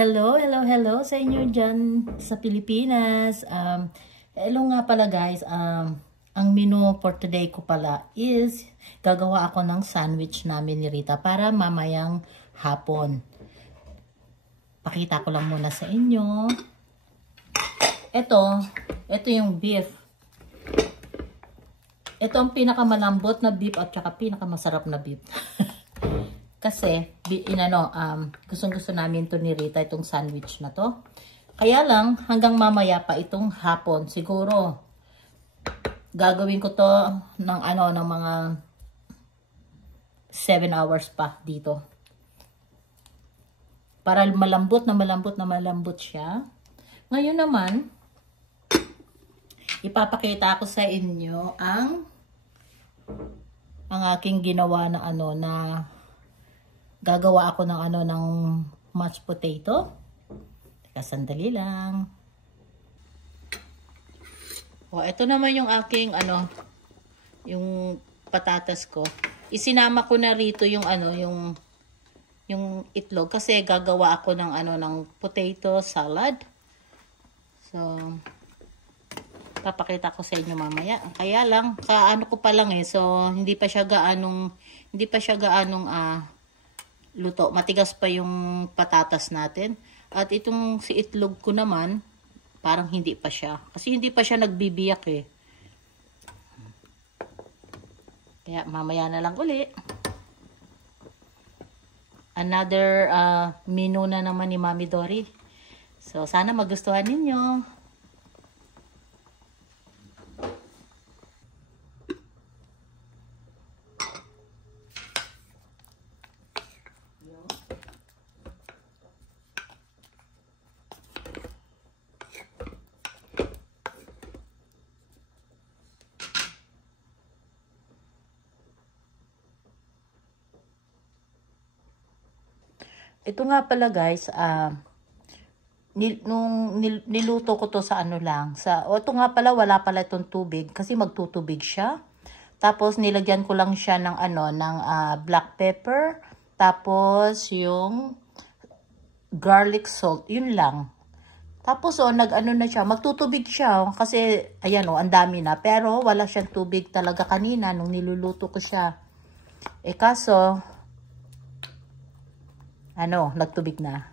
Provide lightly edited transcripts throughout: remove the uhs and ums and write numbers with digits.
Hello, hello, hello sa inyo dyan sa Pilipinas. Hello nga pala guys, ang menu for today ko pala is gagawa ako ng sandwich namin ni Rita para mamayang hapon. Pakita ko lang muna sa inyo. Ito yung beef. Ito ang pinakamalambot na beef at saka pinakamasarap na beef. Kasi, gustong-gusto namin to ni Rita, itong sandwich na to. Kaya lang, hanggang mamaya pa itong hapon, siguro, gagawin ko to ng mga 7 hours pa dito. Para malambot siya. Ngayon naman, ipapakita ko sa inyo ang aking ginawa na gagawa ako ng mashed potato. Teka, sandali lang. Ito naman yung aking yung patatas ko. Isinama ko na rito yung yung itlog kasi gagawa ako ng potato salad. So papakita ko sa inyo mamaya. Kaya lang ko pa lang so hindi pa siya gaanong luto. Matigas pa yung patatas natin. At itong si itlog ko naman, parang hindi pa siya. Kasi hindi pa siya nagbibiyak Kaya mamaya na lang uli. Another menu na naman ni Mami Dory. So, sana magustuhan ninyo. Ito nga pala guys, niluto ko to sa ito nga pala wala pala itong tubig kasi magtutubig siya. Tapos nilagyan ko lang siya ng black pepper, tapos yung garlic salt, yun lang. Tapos na siya, magtutubig siya kasi ayan ang dami na, pero wala siyang tubig talaga kanina nung niluluto ko siya. Kaso nagtubig na.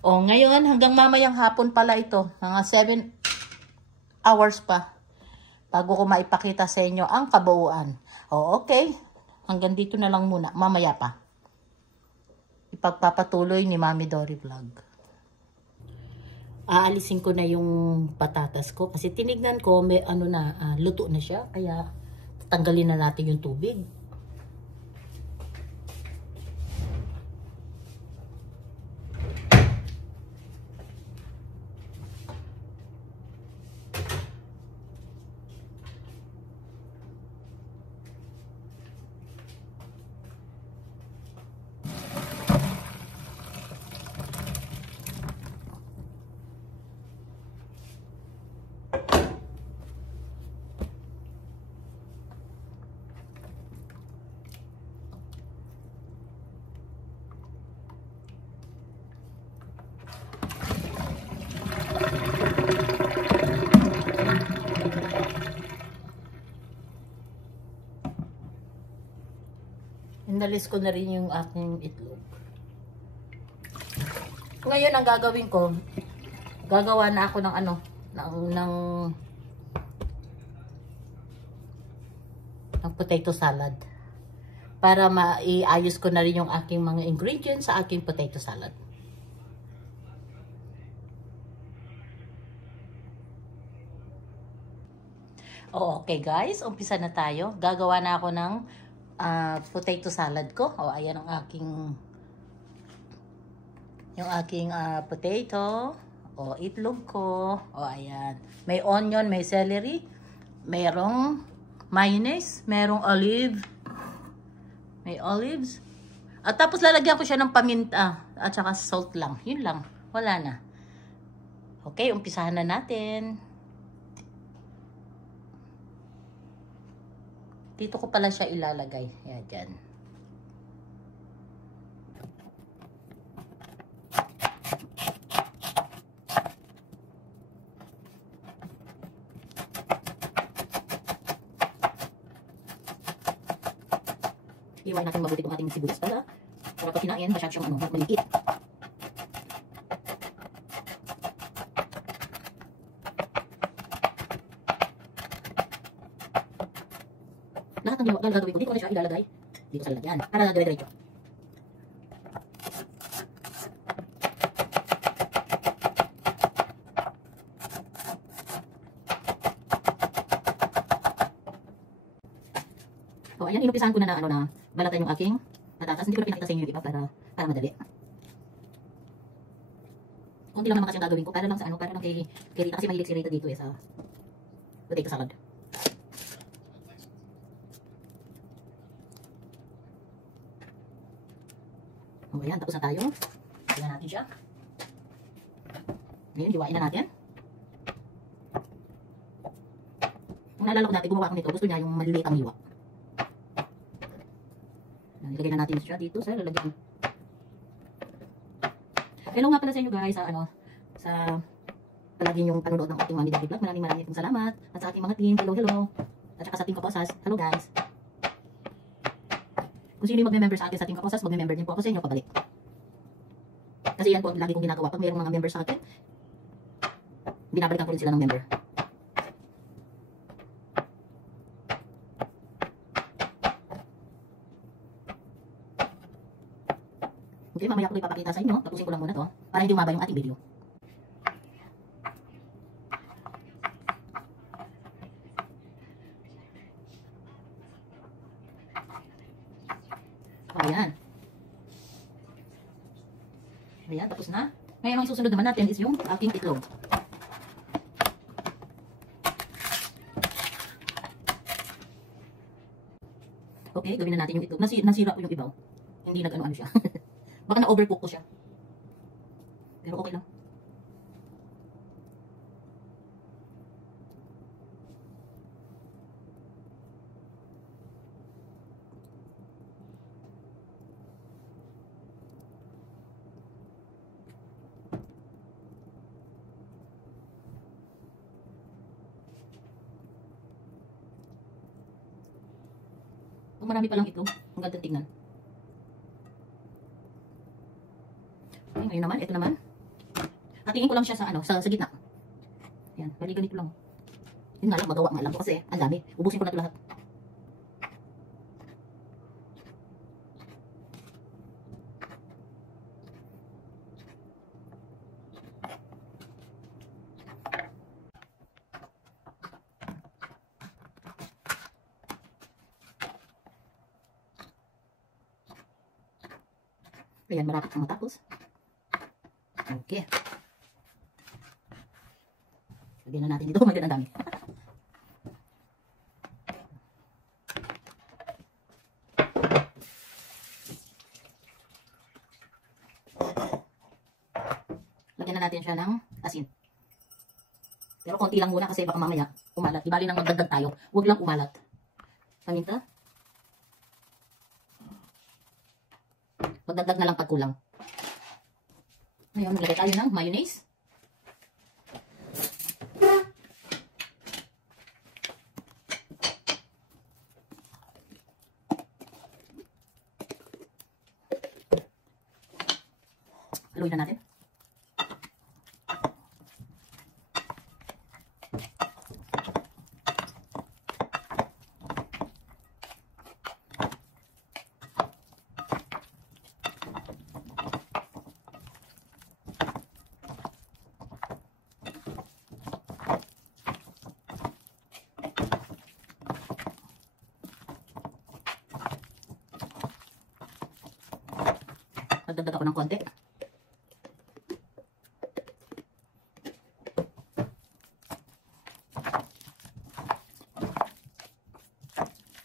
Ngayon, hanggang mamayang hapon pala ito. Mga 7 hours pa. Bago ko maipakita sa inyo ang kabuuan. Okay. Hanggang dito na lang muna. Mamaya pa. Ipagpapatuloy ni Mami Dory Vlog. Aalisin ko na yung patatas ko. Kasi tinignan ko, may luto na siya. Kaya, tanggalin na natin yung tubig. Inalis ko na rin yung aking itlog. Ngayon ang gagawin ko, gagawa na ako ng potato salad. Para maiayos ko na rin yung aking mga ingredients sa aking potato salad. Okay guys, umpisa na tayo. Gagawa na ako ng potato salad ko. Ayan ang aking potato. Itlog ko. Ayan. May onion, may celery, mayroong mayonnaise, mayroong may olives. At tapos lalagyan ko siya ng paminta at saka salt lang. Yun lang. Wala na. Okay, umpisahan na natin. Dito ko pala siya ilalagay. Ayan, dyan. Iwan natin mabuti itong ating sibuyas para pag kinain, masyado siyang maliit. Lahat ng gagawin ko, dito ko na siya ilalagay dito sa lalagyan para dire-diretso. So, ayan, inumpisahan ko na na balatan yung aking patatas. Hindi ko na pinakita sa inyo yung iba para madali. Kunti lang naman kasi ang gagawin ko para lang sa para lang kay Rita kasi mahilig si Rita dito sa potato salad. O, ayan, tapos na tayo. Tingnan natin siya. Ngayon, hiwain na natin. Kung naalala ko dati, gumawa ko nito. Gusto niya yung maliliit ang hiwa. Ilagay na natin siya dito sa lalagyan. Hello nga pala sa inyo guys sa palagi yung panonood ng ating Mami Daddy Vlog. Maraming pong salamat. At sa ating mga team, hello. At saka sa ating kaposas, hello guys. Kung sino yung mag-member sa atin sa ating kaposas, mag-member din po ako sa inyo pabalik. Kasi yan po, lagi kong ginagawa. Pag mayroong mga member sa atin, binabalikan ko rin sila ng member. Okay, mamaya ko ipapakita sa inyo. Tapusin ko lang muna to para hindi umaba yung ating video. Ayan. Ayan, tapos na. Ngayon, ang susunod naman natin is yung aking itlog. Okay, gawin na natin yung itlog. Nasira ko yung ibaw. Hindi nag-ano siya. Baka na-overcook ko siya. Pero okay lang. Kung marami palang ito, ang ganda tingnan. Okay, ngayon naman, ito naman. Hatiin ko lang siya sa gitna. Yan, bali ganito lang. Yun nga lang, magawa nga lang ko kasi ang dami. Ubusin ko na ito lahat. Ayan, marapit na matapos. Okay. Lagyan na natin dito. Maganda ang dami. Lagyan na natin siya ng asin. Pero konti lang muna kasi baka mamaya umalat. Di bali nang magdagdag tayo. Huwag lang umalat. Paminta. Magdagdag na lang pag kulang. Ngayon, maglagay tayo ng mayonnaise. Haluin na natin. Magdagdag ako ng konti.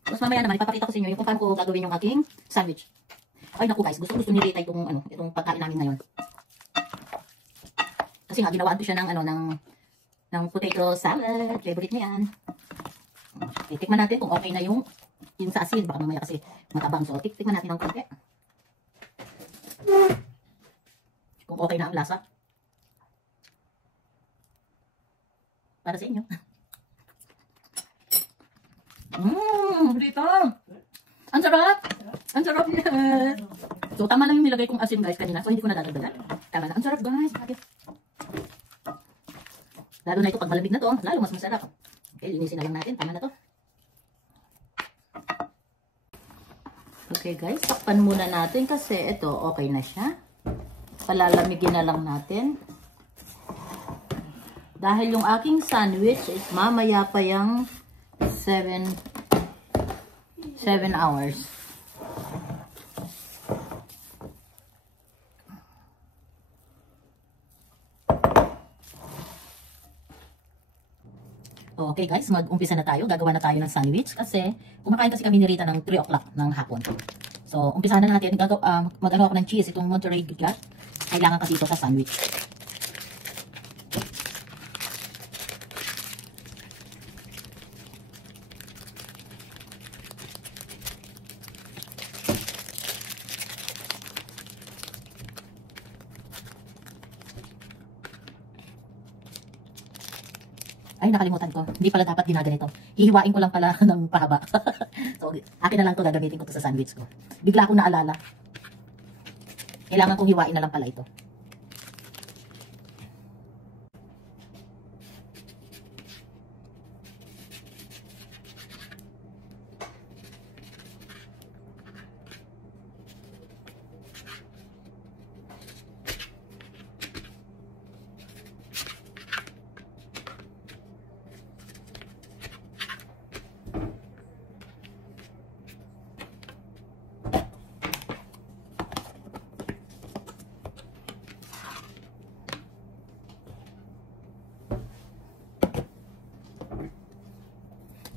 Tapos mamaya naman, ipapakita ko sa inyo yung kung paano ko gagawin yung aking sandwich. Ay naku guys, gusto ni Rita itong pagkain namin ngayon. Kasi nga, ginawaan ko siya ng potato salad. Favorite niya yan. Okay, tikman natin kung okay na yung sa asin. Baka mamaya kasi matabang. So, tikman natin ng konti. Kung okay na ang lasa. Para sa inyo. Rita! Ang sarap! Ang sarap niya. So, tama lang yung nilagay kong asin guys kanina. So, hindi ko nadadagdagan. Tama na. Ang sarap guys. Lalo na ito pag malamig na to. Lalo mas masarap. Okay, linisin na lang natin. Tama na to. Okay guys, takpan muna natin kasi ito okay na siya. Palalamigin na lang natin. Dahil yung aking sandwich is mamaya pa yung 7 hours. Okay guys, mag-umpisa na tayo. Gagawa na tayo ng sandwich kasi kumakain kasi kami ni Rita ng 3 o'clock ng hapon. So, umpisa na natin. Mag-ano ako ng cheese. Itong Monterey Gut. Kailangan kasi ito sa sandwich. Ay, nakalimutan ko. Hindi pala dapat ginaganito. Hihiwain ko lang pala ng pahaba. So, akin na lang to, gagamitin ko to sa sandwich ko. Bigla akong naalala. Kailangan kong hiwain na lang pala ito.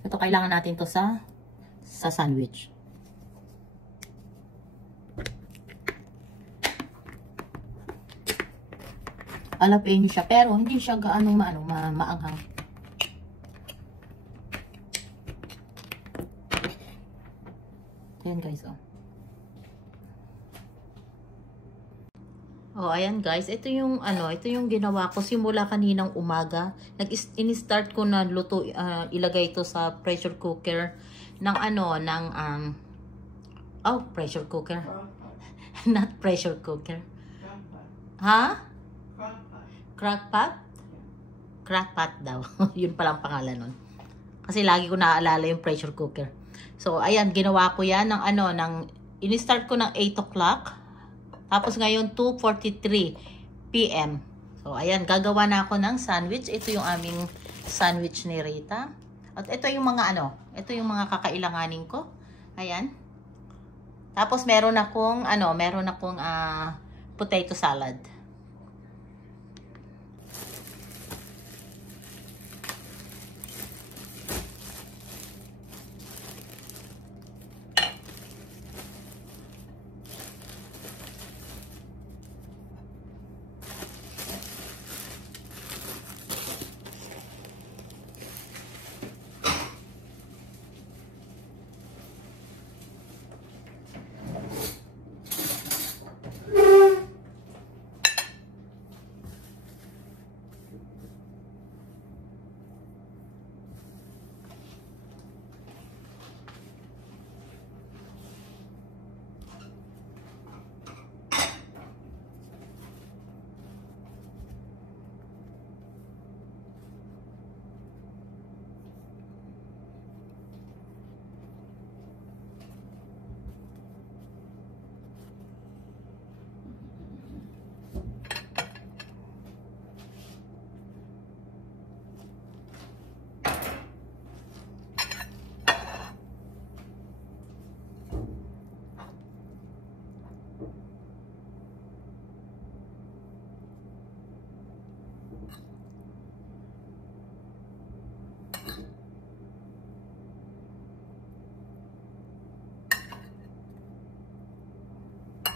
Ito, kailangan natin to sa sandwich. Jalapeno siya, pero hindi siya gaano maanghang. Ayan guys, oh. Oh, ayan guys, ito yung ginawa ko simula kaninang umaga. In-start ko na ilagay ito sa pressure cooker ng pressure cooker. Not pressure cooker. Ha? Crockpot? Crockpot daw. Yun palang pangalan nun. Kasi lagi ko naaalala yung pressure cooker. So, ayan, ginawa ko yan in-start ko ng 8 o'clock. Tapos ngayon 2:43 PM. So ayan, gagawa na ako ng sandwich. Ito yung aming sandwich ni Rita. At ito yung mga ito yung mga kakailanganin ko. Ayan. Tapos meron akong potato salad.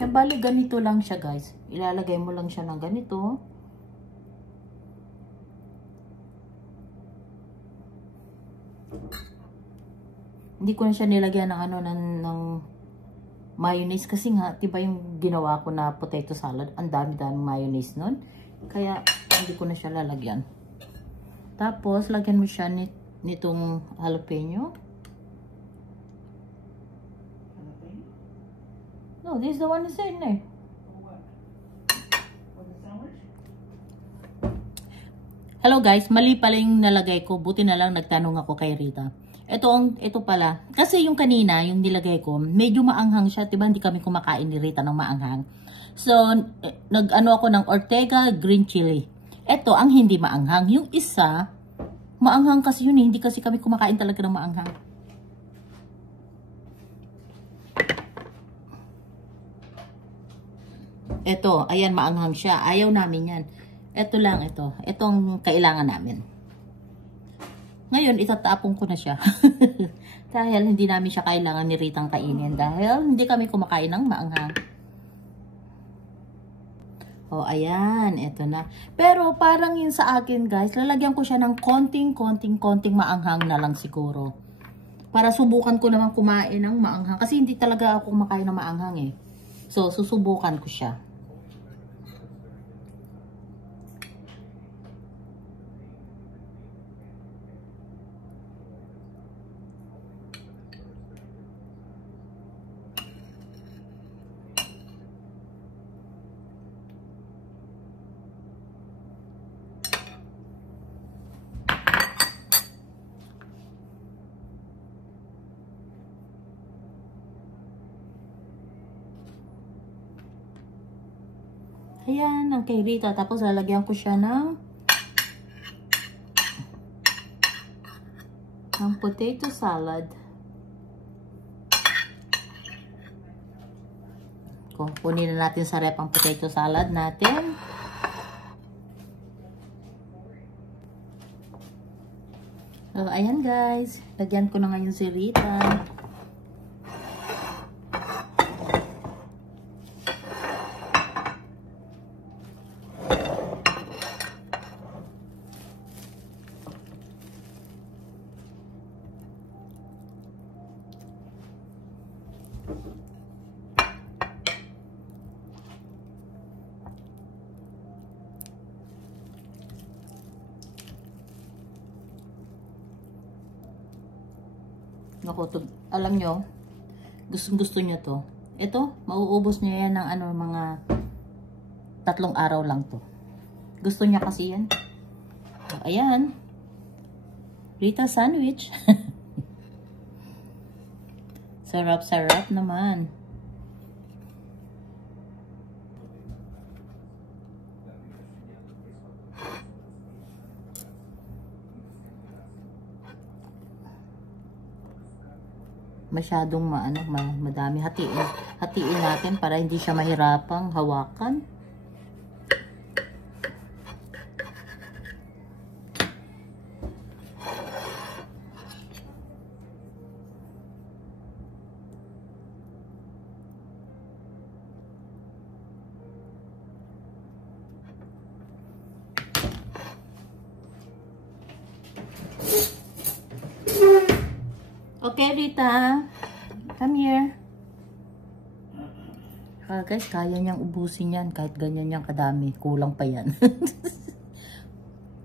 Bali, ganito lang siya guys. Ilalagay mo lang siya ng ganito. Hindi ko na siya nilagyan ng mayonnaise kasi nga, diba yung ginawa ko na potato salad, ang dami-dami mayonnaise nun. Kaya, hindi ko na siya lalagyan. Tapos, lagyan mo siya nitong jalapeno. No, this is the one that's in there. Hello guys, mali pala yung nalagay ko. Buti na lang nagtanong ako kay Rita. Ito pala. Kasi yung kanina, yung nilagay ko, medyo maanghang siya. Diba hindi kami kumakain ni Rita ng maanghang. So, nag-ano ako ng Ortega green chili. Ito ang hindi maanghang. Yung isa, maanghang kasi yun eh. Hindi kasi kami kumakain talaga ng maanghang. Ito, ayan, maanghang siya. Ayaw namin yan. Ito lang, ito. Itong kailangan namin. Ngayon, itatapon ko na siya. Dahil hindi namin siya kailangan ni Ritang kainin. Dahil hindi kami kumakain ng maanghang. O, ayan. Ito na. Pero parang yun sa akin, guys, lalagyan ko siya ng konting maanghang na lang siguro. Para subukan ko naman kumain ng maanghang. Kasi hindi talaga ako kumakain ng maanghang eh. So, susubukan ko siya. Ayan, ang kay Rita. Tapos lalagyan ko siya ng potato salad. Kunin na natin sa rep ang potato salad natin. So, ayan guys. Lagyan ko na ngayon si Rita. Naku, alam nyo, gusto nyo to. Ito, mauubos nyo yan ng mga 3 araw lang to. Gusto niya kasi yan. So, ayan. Rita sandwich. Sarap naman. Masyadong madami. Hatiin natin para hindi siya mahirapang hawakan. Okay, Rita. Come here. Guys, kaya niyang ubusin yan. Kahit ganyan niyang kadami. Kulang pa yan.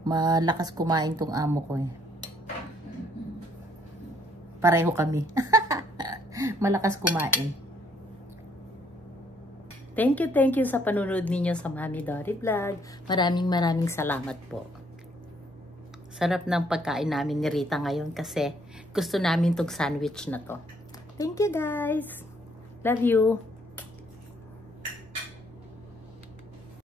Malakas kumain tong amo ko eh. Pareho kami. Malakas kumain. Thank you sa panunod ninyo sa Mami Dori Vlog. Maraming salamat po. Sarap ng pagkain namin ni Rita ngayon kasi gusto namin tong sandwich na to. Thank you guys. Love you.